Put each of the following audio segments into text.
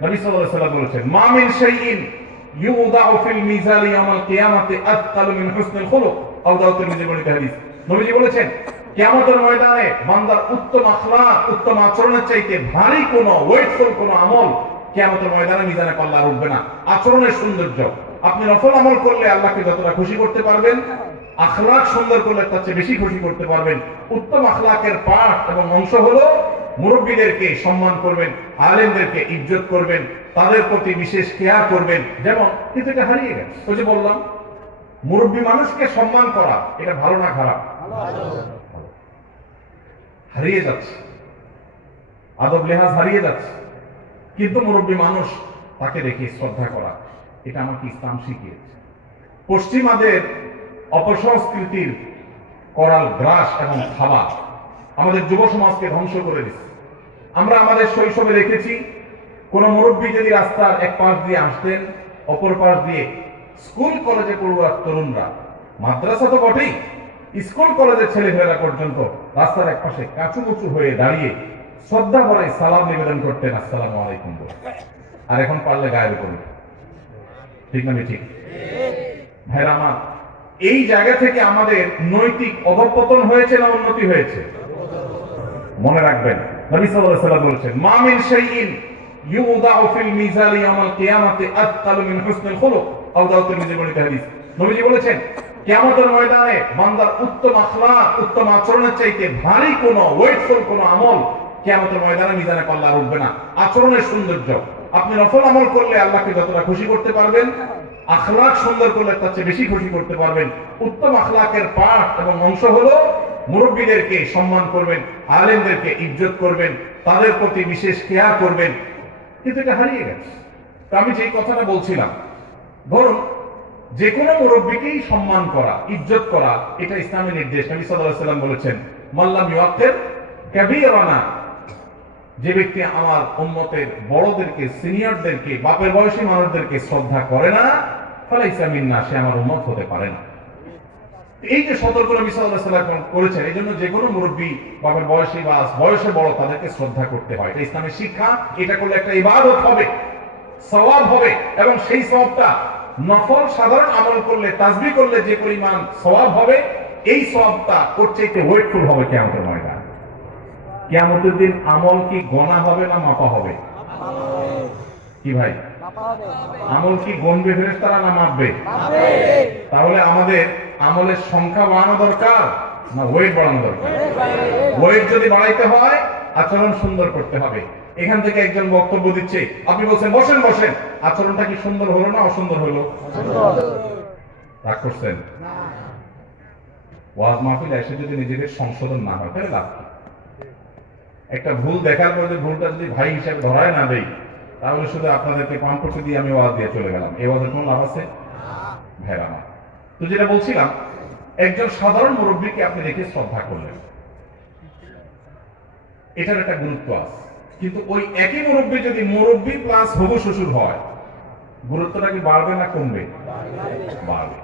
নবী সাল্লাল্লাহু আলাইহি ওয়াসাল্লাম বলেছেন, মা মিন শাইইন ইউদাউ ফিল মিজানি ইয়াওমাল কিয়ামাতি আতকালু মিন হুসনিল খুলুক, আও দাও তিরমিজি বর্ণিত হাদিস। নবীজি বলেছেন, কিয়ামতের ময়দানে বান্দার উত্তম আখলাক, উত্তম আচরণের চাইতে ভারী কোন ওয়েটফুল কোন আমল কিয়ামতের ময়দানে মিজানে পাল্লায় উঠবে না। আচরণের সৌন্দর্য, আপনি নফল আমল করলে আল্লাহকে যতটা খুশি করতে পারবেন, আখলাক সুন্দর করলে তার চেয়ে বেশি খুশি করতে পারবেন। উত্তম আখলাকের পাঠ এবং অংশ হলো মুরব্বীদেরকে সম্মান করবেন, আলেমদেরকে ইজ্জত করবেন, তাদের প্রতি বিশেষ কেয়ার করবেন। যেমন কিন্তু এটা হারিয়ে গেছে। ওই যে বললাম, মুরব্বী মানুষকে সম্মান করা এটা ভালো না খারাপ? হারিয়ে যাচ্ছে, আদব লেহাজ হারিয়ে যাচ্ছে। কিন্তু মুরব্বী মানুষ, তাকে দেখে শ্রদ্ধা করা, এটা আমাকে ইসলাম শিখিয়েছে। পশ্চিমাদের অপসংস্কৃতির করাল গ্রাস এবং খাবার আমাদের যুব সমাজকে ধ্বংস করে দিচ্ছে। আমরা আমাদের শৈশবে দেখেছি, কোন মুরব্বী যদি রাস্তার এক পাশ দিয়ে আসতেন, অপর পাশ দিয়ে স্কুল কলেজে পড়ুয়া তরুণরা, মাদ্রাসা তো বটেই, স্কুল কলেজের ছেলেমেয়েরা পর্যন্ত রাস্তার এক পাশে কাঁচুমুচু হয়ে দাঁড়িয়ে শ্রদ্ধা ভরে সালাম নিবেদন করতেন, আসসালামু আলাইকুম বলে। আর এখন পারলে গায়ের উপরে। ঠিক না ঠিক? ভাইরা আমার, এই জায়গা থেকে আমাদের নৈতিক অধঃপতন হয়েছে না উন্নতি হয়েছে? মনে রাখবেন, নবী সাল্লাল্লাহু আলাইহি ওয়াসাল্লাম বলেছেন, মা মিন শাইইন ইউদাউ ফিল মিজানি ইয়াওমাল কিয়ামাতি আতকালু মিন হুসনিল খুলুক, আও দাও তিরমিজি বর্ণিত হাদিস। নবীজি বলেছেন, কিয়ামতের ময়দানে বান্দার উত্তম আখলাক, উত্তম আচরণের চাইতে ভারী কোন ওয়েটফুল কোন আমল কিয়ামতের ময়দানে মিজানে পাল্লায় উঠবে না। আচরণের সৌন্দর্য, আপনি নফল আমল করলে আল্লাহকে যতটা খুশি করতে পারবেন, আখলাক সুন্দর করলে তার চেয়ে বেশি খুশি করতে পারবেন। উত্তম আখলাকের পাঠ এবং অংশ হলো মুরব্বীদেরকে সম্মান করবেন, আলেমদেরকে ইজ্জত করবেন, তাদের প্রতি বিশেষ কেয়ার করবেন। কিন্তু এটা হারিয়ে গেছে। তো আমি যেই কথাটা বলছিলাম, ধরুন যে কোনো মুরব্বীকেই সম্মান করা, ইজ্জত করা, এটা ইসলামের নির্দেশ। নবী সাল্লাল্লাহু আলাইহি ওয়াসাল্লাম বলেছেন, মাল্লাম ইউআক্কির কাবীরানা, যে ব্যক্তি আমার উম্মতের বড়দেরকে, সিনিয়রদেরকে, বাপের বয়সী মানুষদেরকে শ্রদ্ধা করে না, ফালাইসা মিন্না, সে আমার উম্মত হতে পারে না। এই যে সতর্ক নবী সাল্লাল্লাহু আলাইহি ওয়াসাল্লাম করেছেন, এই জন্য যে কোনো মুরব্বী, বাপের বয়সী বা বয়সে বড়, তাদেরকে শ্রদ্ধা করতে হয়। এটা ইসলামের শিক্ষা। এটা করলে একটা ইবাদত হবে, সওয়াব হবে, এবং সেই সওয়াবটা নফল সাধারণ আমল করলে, তাসবিহ করলে যে পরিমাণ সওয়াব হবে, এই সওয়াবটা ওর চাইতে ওয়েটফুল হবে কিয়ামতের ময়দানে। কিয়ামতের দিন আমল কি গণা হবে না মাপা হবে? কি ভাই, আমল কি গণবে ফেরেশতারা না মাপবে? তাহলে আমাদের আমলের সংখ্যা বাড়ানো দরকার না ওয়েট বাড়ানো দরকার? ওয়েট যদি বাড়াইতে হয়, আচরণ সুন্দর করতে হবে। এখান থেকে একজন বক্তব্য দিচ্ছে, আপনি বলছেন বসেন বসেন, আচরণটা কি সুন্দর হলো না অসুন্দর হলো? রাগ করছেন? ওয়াজ মাহফিল এসে যদি নিজেদের সংশোধন না হয়, তাহলে লাভ কি? একটা ভুল দেখার পর ভুলটা যদি ভাই হিসাবে ধরায় না দেই, তাহলে শুধু আপনাদেরকে পাম্পটি দিয়ে আমি ওয়াজ দিয়ে চলে গেলাম। এই ওয়াজের কোনো লাভ আছে? ভাইরা না। তো যেটা বলছিলাম, একজন সাধারণ মুরব্বীকে আপনি দেখে শ্রদ্ধা করলেন, এটার একটা গুরুত্ব আছে। কিন্তু ওই একই মুরব্বী যদি মুরব্বী প্লাস হবু শ্বশুর হয়, গুরুত্বটা কি বাড়বে না কমবে? বাড়বে।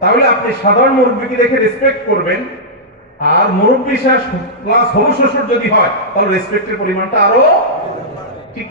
তাহলে আপনি সাধারণ মুরব্বীকে দেখে রেসপেক্ট করবেন, আর মুরব্বী প্লাস হবু শ্বশুর যদি হয়, তাহলে রেসপেক্টের পরিমাণটা আরো ঠিক